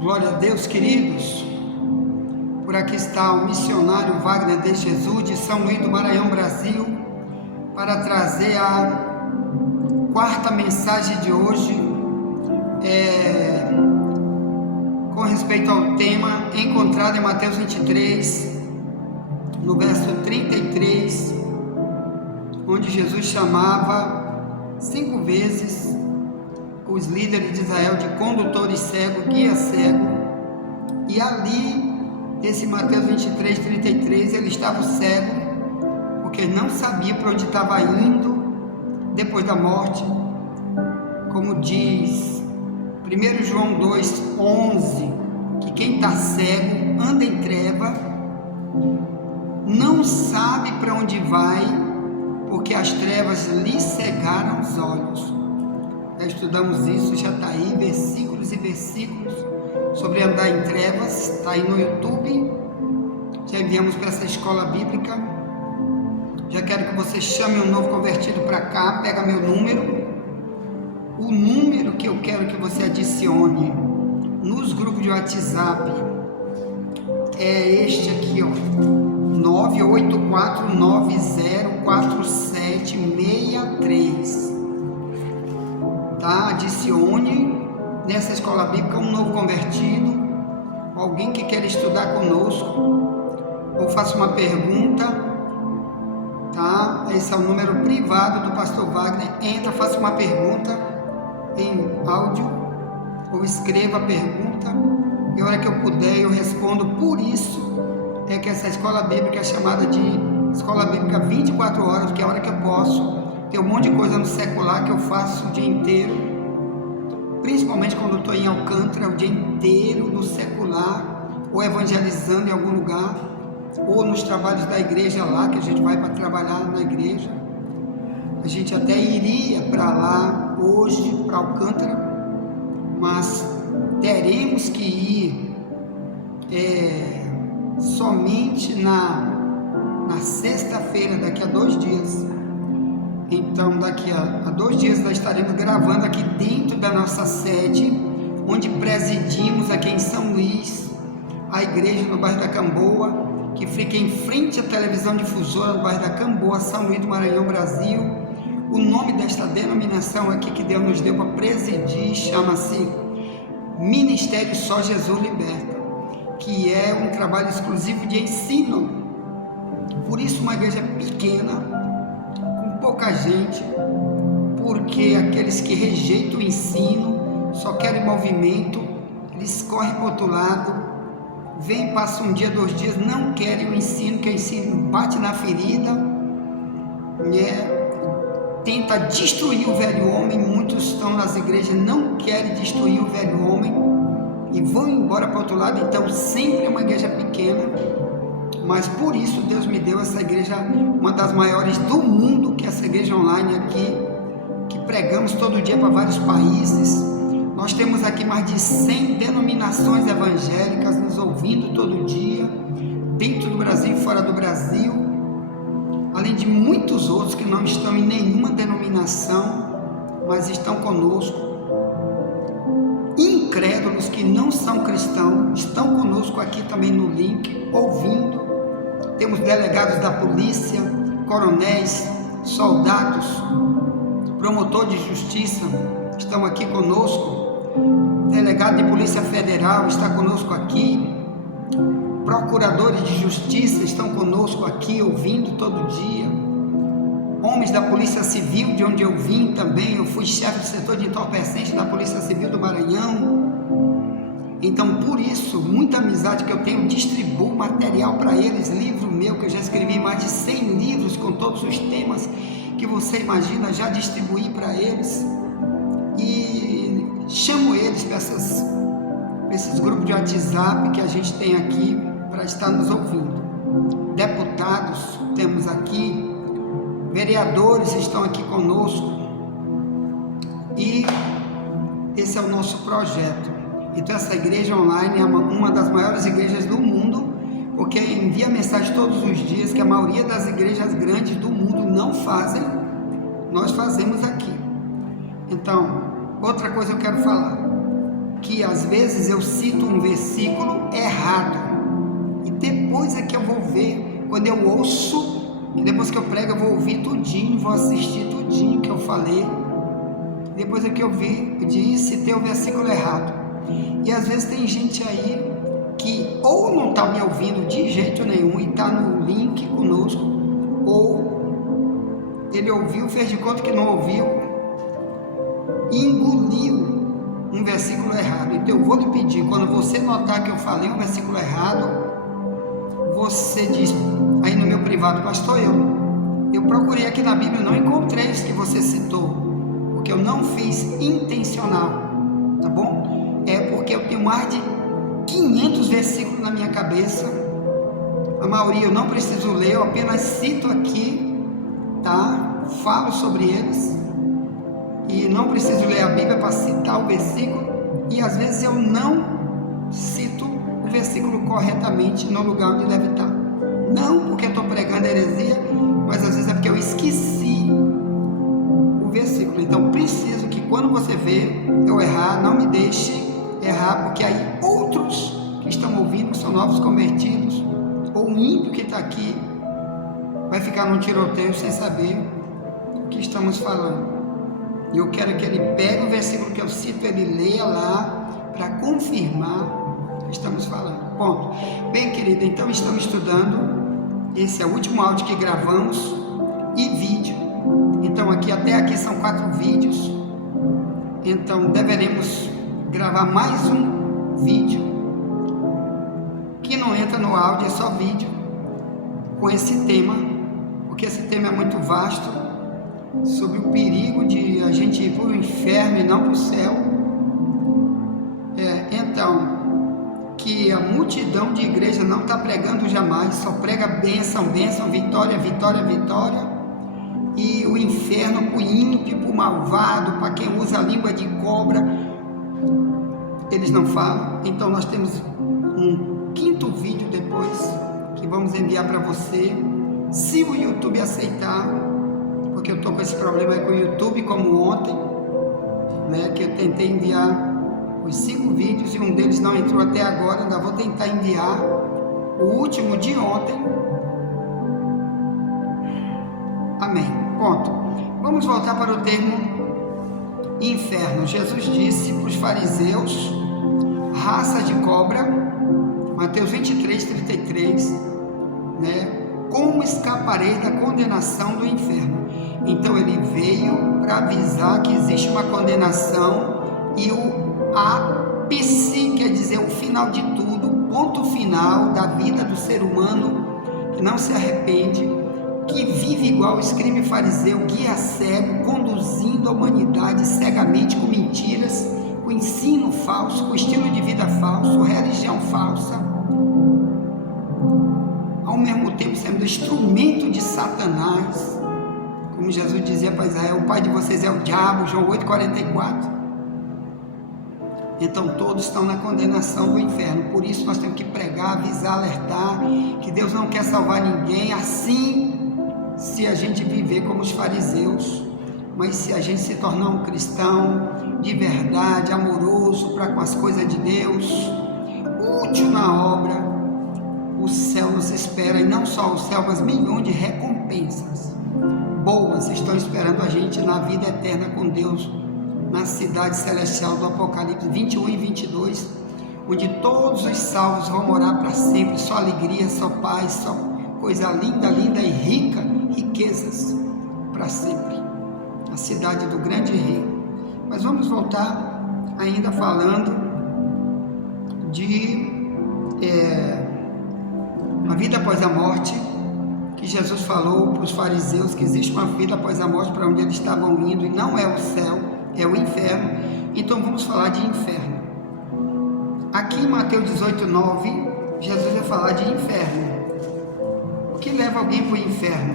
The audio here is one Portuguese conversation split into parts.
Glória a Deus, queridos. Por aqui está o missionário Wagner de Jesus, de São Luís do Maranhão, Brasil, para trazer a quarta mensagem de hoje, com respeito ao tema encontrado em Mateus 23, no verso 33, onde Jesus chamava 5 vezes os líderes de Israel de condutores cegos, guia cego, e ali, esse Mateus 23, 33, ele estava cego, porque não sabia para onde estava indo depois da morte, como diz 1 João 2, 11, que quem está cego, anda em treva, não sabe para onde vai, porque as trevas lhe cegaram os olhos. Já estudamos isso, já está aí, versículos e versículos, sobre andar em trevas, está aí no YouTube, já enviamos para essa escola bíblica. Já quero que você chame um novo convertido para cá, pega meu número, o número que eu quero que você adicione nos grupos de WhatsApp é este aqui, ó, 984904763, tá? Adicione nessa escola bíblica um novo convertido, alguém que quer estudar conosco, ou faça uma pergunta, tá? Esse é o número privado do pastor Wagner. Entra, faça uma pergunta em áudio, ou escreva a pergunta, e a hora que eu puder eu respondo. Por isso é que essa escola bíblica é chamada de escola bíblica 24 horas, que é a hora que eu posso. Tem um monte de coisa no secular que eu faço o dia inteiro, principalmente quando eu estou em Alcântara, o dia inteiro no secular, ou evangelizando em algum lugar, ou nos trabalhos da igreja lá, que a gente vai para trabalhar na igreja. A gente até iria para lá hoje, para Alcântara, mas teremos que ir somente na sexta-feira, daqui a 2 dias. Então, daqui a 2 dias nós estaremos gravando aqui dentro da nossa sede, onde presidimos aqui em São Luís, a igreja no bairro da Camboa, que fica em frente à televisão difusora do bairro da Camboa, São Luís do Maranhão, Brasil. O nome desta denominação aqui que Deus nos deu para presidir chama-se Ministério Só Jesus Liberta, que é um trabalho exclusivo de ensino. Por isso uma igreja pequena, pouca gente, porque aqueles que rejeitam o ensino, só querem movimento, eles correm para o outro lado, vem, passa um dia, 2 dias, não querem o ensino, que o ensino bate na ferida, tenta destruir o velho homem. Muitos estão nas igrejas, não querem destruir o velho homem e vão embora para o outro lado. Então sempre é uma igreja pequena, mas por isso Deus me deu essa igreja, uma das maiores do mundo, que é essa igreja online aqui, que pregamos todo dia para vários países. Nós temos aqui mais de 100 denominações evangélicas nos ouvindo todo dia, dentro do Brasil e fora do Brasil, além de muitos outros que não estão em nenhuma denominação, mas estão conosco. Incrédulos que não são cristãos estão conosco aqui também no link, ouvindo. Temos delegados da polícia, coronéis, soldados, promotor de justiça estão aqui conosco, delegado de polícia federal está conosco aqui, procuradores de justiça estão conosco aqui, ouvindo todo dia, homens da polícia civil, de onde eu vim também, eu fui chefe do setor de entorpecentes da polícia civil do Maranhão. Então, por isso, muita amizade que eu tenho, distribuo material para eles, livro meu, que eu já escrevi mais de 100 livros com todos os temas que você imagina, já distribuí para eles, e chamo eles para esses grupos de WhatsApp que a gente tem aqui, para estar nos ouvindo. Deputados temos aqui, vereadores estão aqui conosco, e esse é o nosso projeto. Então essa igreja online é uma das maiores igrejas do mundo, porque envia mensagem todos os dias, que a maioria das igrejas grandes do mundo não fazem, nós fazemos aqui. Então, outra coisa eu quero falar, que às vezes eu cito um versículo errado, e depois é que eu vou ver, quando eu ouço, que depois que eu prego eu vou ouvir tudinho, vou assistir tudinho que eu falei, depois é que eu vi, eu disse, citei o versículo errado. E às vezes tem gente aí que ou não está me ouvindo de jeito nenhum e está no link conosco, ou ele ouviu, fez de conta que não ouviu e engoliu um versículo errado. Então eu vou lhe pedir, quando você notar que eu falei um versículo errado, você diz aí no meu privado: pastor, eu procurei aqui na Bíblia, não encontrei isso que você citou, porque eu não fiz intencional, tá bom? É porque eu tenho mais de 500 versículos na minha cabeça, a maioria eu não preciso ler, eu apenas cito aqui, tá? Falo sobre eles, e não preciso ler a Bíblia para citar o versículo, e às vezes eu não cito o versículo corretamente no lugar onde deve estar, não porque estou pregando heresia, mas às vezes é porque eu esqueci o versículo. Então preciso que quando você vê eu errar, não me deixe errar, porque aí outros que estão ouvindo, que são novos convertidos, ou um ímpio que está aqui, vai ficar num tiroteio sem saber o que estamos falando. E eu quero que ele pegue o versículo que eu cito, ele leia lá, para confirmar o que estamos falando. Ponto. Bem, querido, então estamos estudando, esse é o último áudio que gravamos, e vídeo. Então até aqui são 4 vídeos, então deveremos gravar mais um vídeo, que não entra no áudio, é só vídeo, com esse tema, porque esse tema é muito vasto, sobre o perigo de a gente ir para o inferno e não para o céu. Então, que a multidão de igreja não está pregando jamais, só prega bênção, bênção, vitória, vitória, vitória, e o inferno para o ímpio, para o malvado, para quem usa a língua de cobra, eles não falam. Então nós temos um 5º vídeo depois, que vamos enviar para você, se o YouTube aceitar, porque eu estou com esse problema aí com o YouTube, como ontem, né, que eu tentei enviar os 5 vídeos e um deles não entrou até agora, ainda vou tentar enviar o último de ontem. Amém. Ponto. Vamos voltar para o termo inferno. Jesus disse para os fariseus, raça de cobra, Mateus 23, 33, né? Como escaparei da condenação do inferno? Então ele veio para avisar que existe uma condenação, e o ápice, quer dizer o final de tudo, o ponto final da vida do ser humano que não se arrepende, que vive igual o escriba e fariseu, guia cego, conduzindo a humanidade cegamente com mentiras, com ensino falso, com estilo de vida falso, religião falsa, ao mesmo tempo sendo instrumento de Satanás, como Jesus dizia para Israel: o pai de vocês é o diabo, João 8,44. Então todos estão na condenação do inferno. Por isso nós temos que pregar, avisar, alertar, que Deus não quer salvar ninguém, assim, se a gente viver como os fariseus. Mas se a gente se tornar um cristão de verdade, amoroso para com as coisas de Deus, útil na obra, o céu nos espera, e não só o céu, mas milhões de recompensas boas estão esperando a gente na vida eterna com Deus, na cidade celestial do Apocalipse 21 e 22, onde todos os salvos vão morar para sempre, só alegria, só paz, só coisa linda, linda e rica, riquezas para sempre, a cidade do grande rei. Mas vamos voltar ainda falando de a vida após a morte, que Jesus falou para os fariseus que existe uma vida após a morte, para onde eles estavam indo, e não é o céu, é o inferno. Então vamos falar de inferno. Aqui em Mateus 18:9, Jesus vai falar de inferno. O que leva alguém para o inferno?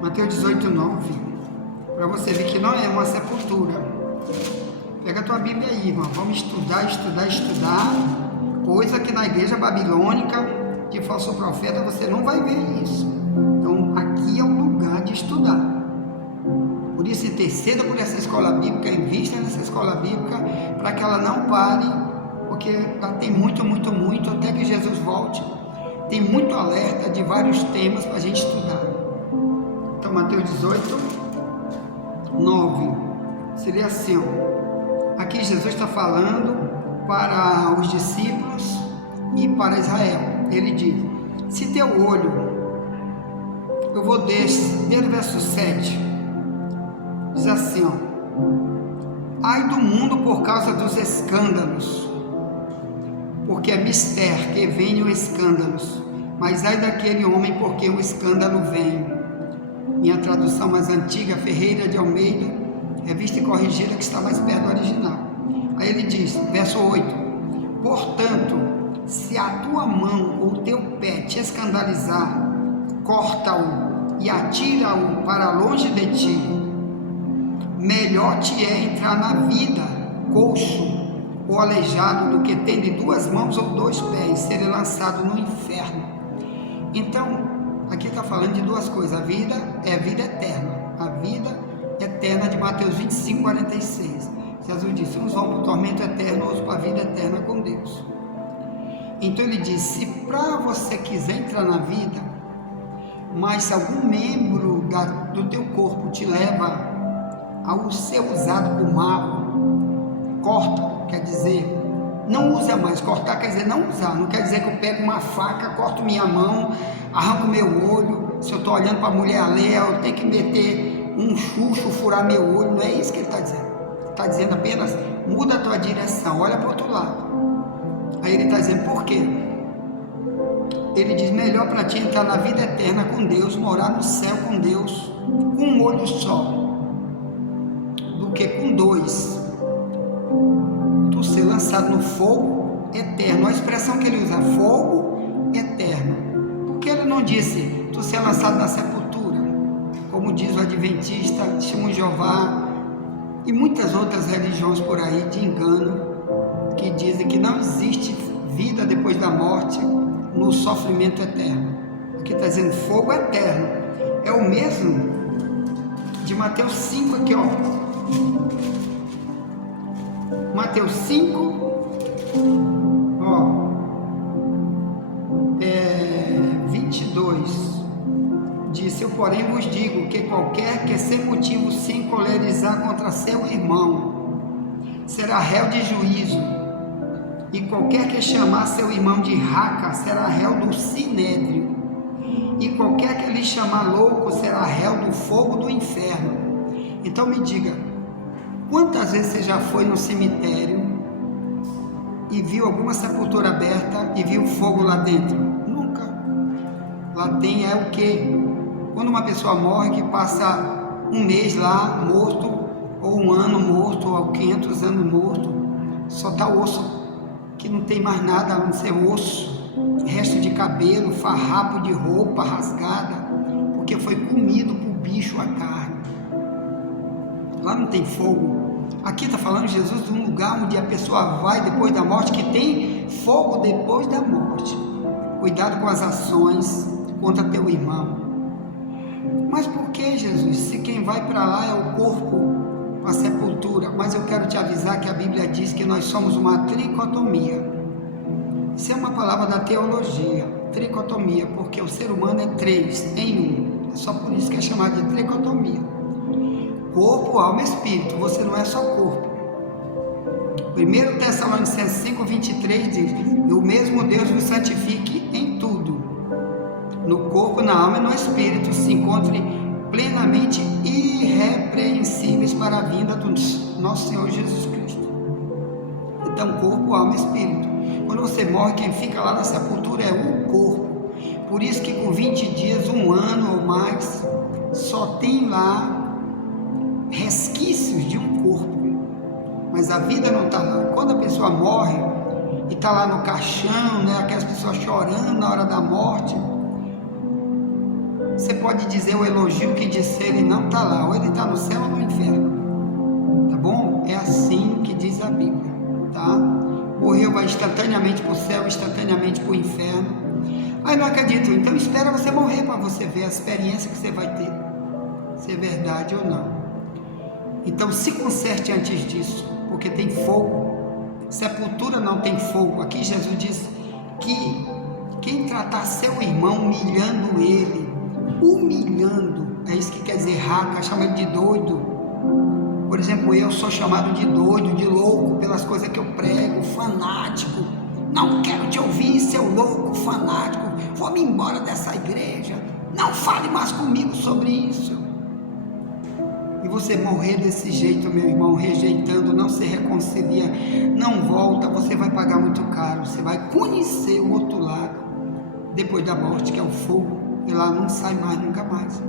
Mateus 18:9, para você ver que não é uma sepultura. Pega a tua Bíblia aí, irmão. Vamos estudar, coisa que na igreja babilônica de falso profeta você não vai ver isso. Então aqui é o lugar de estudar. Por isso, interceda por essa escola bíblica, invista nessa escola bíblica, para que ela não pare, porque ela tem muito, até que Jesus volte. Tem muito alerta de vários temas para a gente estudar. Então, Mateus 18, 9, seria assim, ó. Aqui Jesus está falando para os discípulos e para Israel. Ele diz: se teu olho, eu vou desde o verso 7, diz assim, ó: ai do mundo por causa dos escândalos, porque é mister que venham escândalos, mas ai daquele homem porque o escândalo vem. Minha tradução mais antiga, Ferreira de Almeida, revista e corrigida, que está mais perto do original. Aí ele diz, verso 8: portanto, se a tua mão ou o teu pé te escandalizar, corta-o e atira-o para longe de ti. Melhor te é entrar na vida coxo ou aleijado do que tendo 2 mãos ou 2 pés, ser lançado no inferno. Então, aqui está falando de 2 coisas. A vida é a vida eterna. A vida eterna de Mateus 25, 46. Jesus disse: uns vão para o tormento eterno, outros para a vida eterna com Deus. Então ele diz: se para você quiser entrar na vida, mas se algum membro do teu corpo te leva ao ser usado por mal, corta, quer dizer, não usa mais. Cortar quer dizer não usar, não quer dizer que eu pego uma faca, corto minha mão, arranco meu olho. Se eu estou olhando para a mulher alheia, eu tenho que meter um chucho, furar meu olho. Não é isso que ele está dizendo. Ele está dizendo apenas: muda a tua direção, olha para o outro lado. Aí ele está dizendo por quê? Ele diz: melhor para ti entrar na vida eterna com Deus, morar no céu com Deus, com um olho só, do que com 2. Tu ser lançado no fogo eterno. A expressão que ele usa, fogo eterno, porque ele não disse tu ser lançado na sepultura, como diz o Adventista, Testemunho de Jeová e muitas outras religiões por aí de engano, que dizem que não existe vida depois da morte, no sofrimento eterno. Aqui está dizendo fogo eterno. É o mesmo de Mateus 5 aqui, ó. Mateus 5, ó, 22, disse: eu porém vos digo que qualquer que sem motivo se encolerizar contra seu irmão, será réu de juízo, e qualquer que chamar seu irmão de raca, será réu do sinédrio, e qualquer que lhe chamar louco, será réu do fogo do inferno. Então me diga, quantas vezes você já foi no cemitério e viu alguma sepultura aberta e viu fogo lá dentro? Nunca. Lá tem o que? Quando uma pessoa morre, que passa um mês lá morto, ou um ano morto, ou 500 anos morto, só está o osso, que não tem mais nada a não ser osso, resto de cabelo, farrapo de roupa rasgada, porque foi comido por bicho a carne. Lá não tem fogo. Aqui está falando Jesus de um lugar onde a pessoa vai depois da morte, que tem fogo depois da morte. Cuidado com as ações contra teu irmão. Mas por que, Jesus? Se quem vai para lá é o corpo, a sepultura. Mas eu quero te avisar que a Bíblia diz que nós somos uma tricotomia. Isso é uma palavra da teologia, tricotomia, porque o ser humano é 3 em 1. É só por isso que é chamado de tricotomia. Corpo, alma e espírito. Você não é só corpo. 1 Tessalonicenses 5, 23 diz: e o mesmo Deus vos santifique em tudo, no corpo, na alma e no espírito, se encontre plenamente irrepreensíveis para a vinda do nosso Senhor Jesus Cristo. Então, corpo, alma e espírito. Quando você morre, quem fica lá na sepultura é o corpo. Por isso que com 20 dias, 1 ano ou mais, só tem lá resquícios de um corpo, mas a vida não está lá. Quando a pessoa morre e está lá no caixão, né, aquelas pessoas chorando na hora da morte, você pode dizer o elogio que disse: ele não está lá, ou ele está no céu ou no inferno, tá bom? É assim que diz a Bíblia, tá? Morreu, vai instantaneamente para o céu, instantaneamente para o inferno. Aí não acredito, então espera você morrer para você ver a experiência que você vai ter, se é verdade ou não. Então se conserte antes disso, porque tem fogo. Sepultura não tem fogo. Aqui Jesus diz que quem tratar seu irmão humilhando ele, é isso que quer dizer raca, chama ele de doido. Por exemplo, eu sou chamado de doido, de louco, pelas coisas que eu prego, fanático. Não quero te ouvir, seu louco, fanático. Vou-me embora dessa igreja. Não fale mais comigo sobre isso. E você morrer desse jeito, meu irmão, rejeitando, não se reconcilia, não volta, você vai pagar muito caro. Você vai conhecer o outro lado, depois da morte, que é o fogo, e lá não sai mais, nunca mais.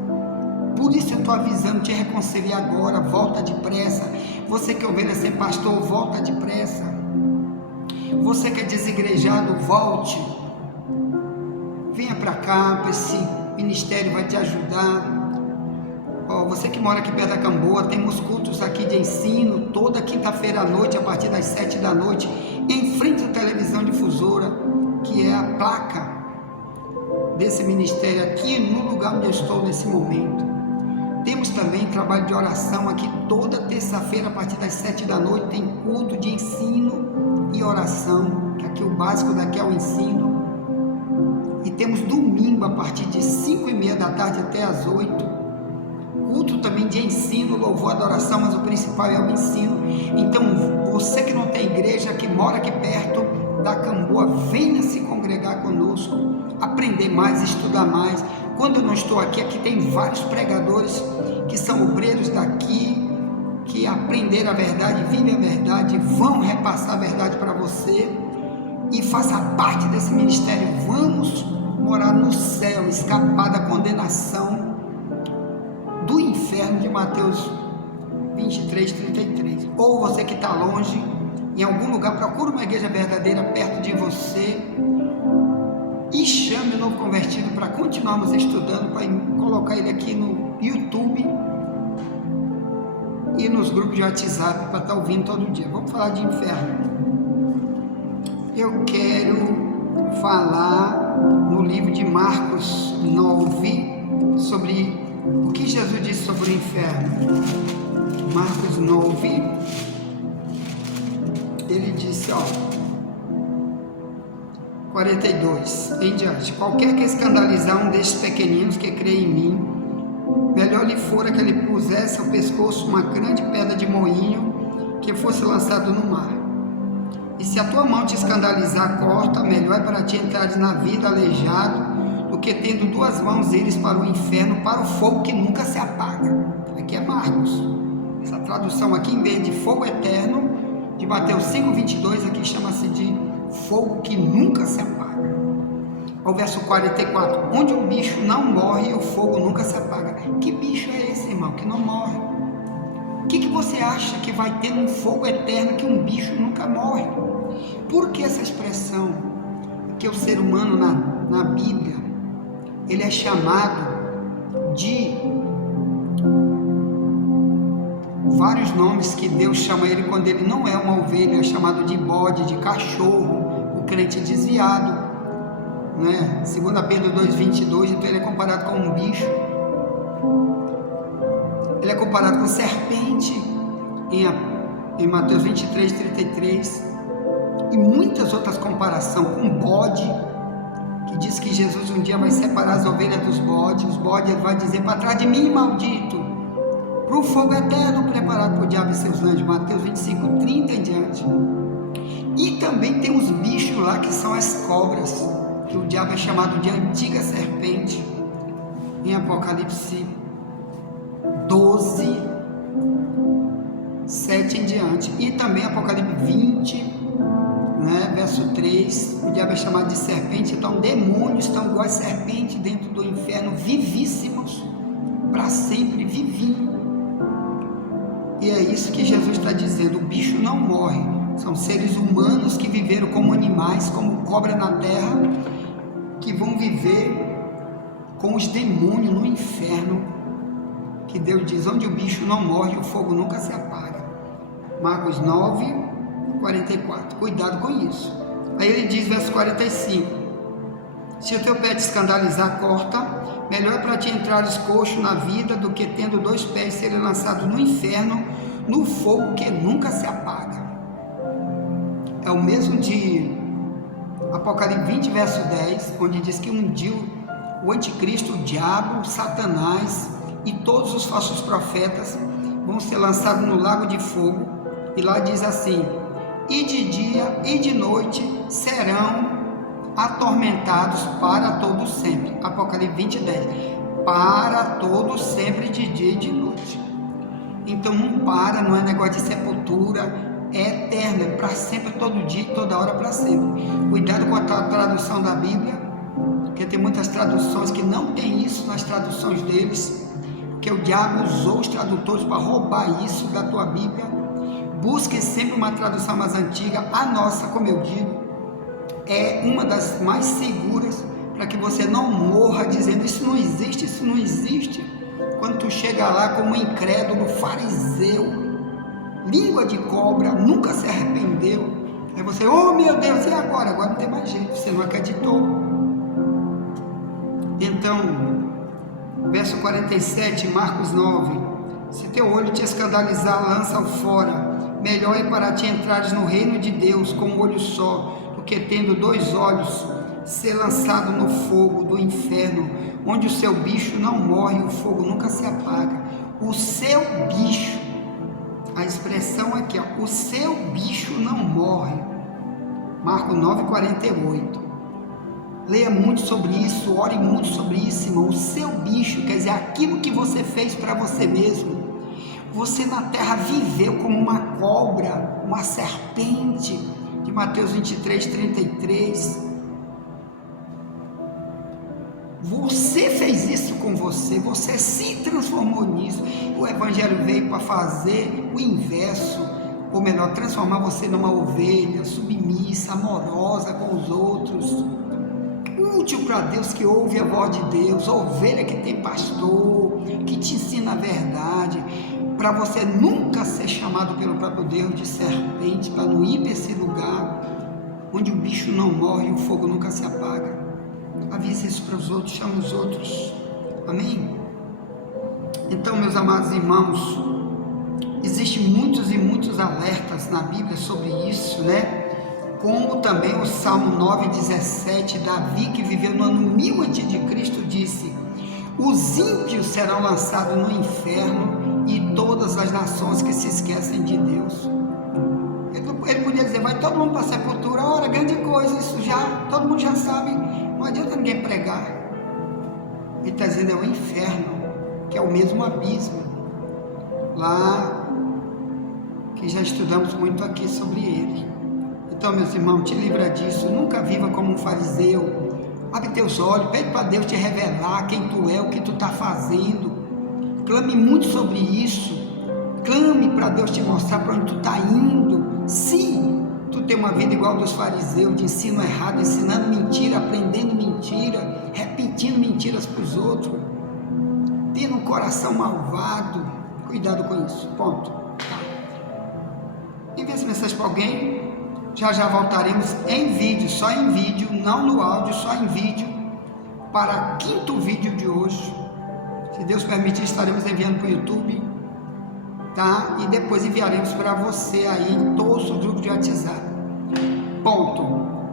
Por isso eu estou avisando, te reconciliar agora, volta depressa. Você que é ovelha sem pastor, volta depressa. Você que é desigrejado, volte. Venha para cá, esse ministério vai te ajudar. Você que mora aqui perto da Camboa, temos cultos aqui de ensino, toda quinta-feira à noite, a partir das 7 da noite, em frente à televisão difusora, que é a placa desse ministério aqui, no lugar onde eu estou nesse momento. Temos também trabalho de oração aqui toda terça-feira, a partir das 7 da noite, tem culto de ensino e oração, que aqui o básico daqui é o ensino. E temos domingo, a partir de 5h30 da tarde até as 8, culto também de ensino, louvor, adoração, mas o principal é o ensino. Então, você que não tem igreja, que mora aqui perto da Camboa, venha se congregar conosco, aprender mais, estudar mais. Quando eu não estou aqui, aqui tem vários pregadores que são obreiros daqui, que aprenderam a verdade, vivem a verdade, vão repassar a verdade para você, e faça parte desse ministério. Vamos morar no céu, escapar da condenação do inferno de Mateus 23:33. Ou você que está longe, em algum lugar, procura uma igreja verdadeira perto de você e chame o novo convertido para continuarmos estudando, para colocar ele aqui no YouTube e nos grupos de WhatsApp, para estar ouvindo todo dia. Vamos falar de inferno. Eu quero falar no livro de Marcos 9 sobre o que Jesus disse sobre o inferno. Marcos 9, ele disse, 42 em diante: qualquer que escandalizar um destes pequeninos que crê em mim, melhor lhe fora que ele pusesse ao pescoço uma grande pedra de moinho que fosse lançado no mar. E se a tua mão te escandalizar, corta. Melhor é para ti entrares na vida aleijado, do que tendo duas mãos ires para o inferno, para o fogo que nunca se apaga. Aqui é Marcos. Essa tradução aqui, em vez de fogo eterno, de Mateus 5:22, aqui chama-se de fogo que nunca se apaga. Ao verso 44, onde o bicho não morre, o fogo nunca se apaga. Que bicho é esse, irmão, que não morre? O que você acha que vai ter num fogo eterno que um bicho nunca morre? Por que essa expressão? Que o ser humano na Bíblia, ele é chamado de vários nomes que Deus chama ele quando ele não é uma ovelha, é chamado de bode, de cachorro, o crente desviado, né? 2 Pedro 2:22, então ele é comparado com um bicho. Ele é comparado com serpente em Mateus 23:33, e muitas outras comparações, com bode, que diz que Jesus um dia vai separar as ovelhas dos bodes. Os bodes, ele vai dizer: para trás de mim, maldito, para o fogo eterno preparado para o diabo e seus anjos. Mateus 25:30 em diante. E também tem os bichos lá, que são as cobras, que o diabo é chamado de antiga serpente, em Apocalipse 12, 7 em diante. E também Apocalipse 20, né, verso 3, o diabo é chamado de serpente. Então demônios estão igual a serpente dentro do inferno, vivíssimos, para sempre, vivinho. E é isso que Jesus está dizendo: o bicho não morre. São seres humanos que viveram como animais, como cobra na terra, que vão viver com os demônios no inferno, que Deus diz: onde o bicho não morre, o fogo nunca se apaga. Marcos 9:44. Cuidado com isso. Aí ele diz, verso 45: se o teu pé te escandalizar, corta. Melhor é para ti entrares coxo na vida, do que tendo dois pés serem lançados no inferno, no fogo que nunca se apaga. É o mesmo de Apocalipse 20, verso 10, onde diz que um dia o anticristo, o diabo, Satanás e todos os falsos profetas vão ser lançados no lago de fogo, e lá diz assim: e de dia e de noite serão atormentados para todo sempre. Apocalipse 20, 10. Para todo sempre, de dia e de noite. Então não para, não é negócio de sepultura, é eterno, é para sempre, todo dia, toda hora, para sempre. Cuidado com a tradução da Bíblia, porque tem muitas traduções que não tem isso nas traduções deles, porque o diabo usou os tradutores para roubar isso da tua Bíblia. Busque sempre uma tradução mais antiga. A nossa, como eu digo, é uma das mais seguras, para que você não morra dizendo isso não existe, isso não existe. Quando tu chega lá como incrédulo, fariseu, língua de cobra, nunca se arrependeu, aí você, oh meu Deus, e agora? Agora não tem mais jeito, você não acreditou. Então, verso 47, Marcos 9: se teu olho te escandalizar, lança-o fora. Melhor é para ti entrares no reino de Deus com um olho só, do que tendo 2 olhos ser lançado no fogo do inferno, onde o seu bicho não morre e o fogo nunca se apaga. O seu bicho, a expressão aqui, ó, o seu bicho não morre. Marcos 9, 48. Leia muito sobre isso, ore muito sobre isso, irmão. O seu bicho, quer dizer, aquilo que você fez para você mesmo. Você na terra viveu como uma cobra, uma serpente, de Mateus 23, 33. Você fez isso com você, você se transformou nisso. O Evangelho veio para fazer o inverso, ou melhor, transformar você numa ovelha submissa, amorosa com os outros, útil para Deus, que ouve a voz de Deus, ovelha que tem pastor, que te ensina a verdade, para você nunca ser chamado pelo próprio Deus de serpente, para não ir para esse lugar onde o bicho não morre e o fogo nunca se apaga. Avise isso para os outros, chame os outros, amém? Então, meus amados irmãos, existem muitos e muitos alertas na Bíblia sobre isso, né? Como também o Salmo 9,17, Davi, que viveu no ano 1000 a.C., disse: os ímpios serão lançados no inferno e todas as nações que se esquecem de Deus. Ele podia dizer, vai todo mundo para a sepultura, ora, grande coisa, isso já, todo mundo já sabe, não adianta ninguém pregar. Ele está dizendo, é o inferno, que é o mesmo abismo, lá, que já estudamos muito aqui sobre ele. Então, meus irmãos, te livra disso, nunca viva como um fariseu. Abre teus olhos, pede para Deus te revelar quem tu é, o que tu está fazendo. Clame muito sobre isso. Clame para Deus te mostrar para onde tu está indo. Se tu tem uma vida igual dos fariseus, de ensino errado, ensinando mentira, aprendendo mentira, repetindo mentiras para os outros, tendo um coração malvado, cuidado com isso, ponto. Envie essa mensagem para alguém. Já voltaremos em vídeo, só em vídeo, não no áudio, só em vídeo, para o 5º vídeo de hoje. Se Deus permitir, estaremos enviando para o YouTube, tá? E depois enviaremos para você aí em todos os grupos de WhatsApp. Ponto.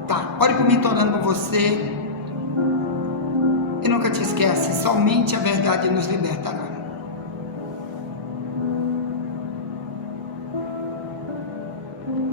Tá? Ore por mim, estou orando por você. E nunca te esquece, somente a verdade nos libertará.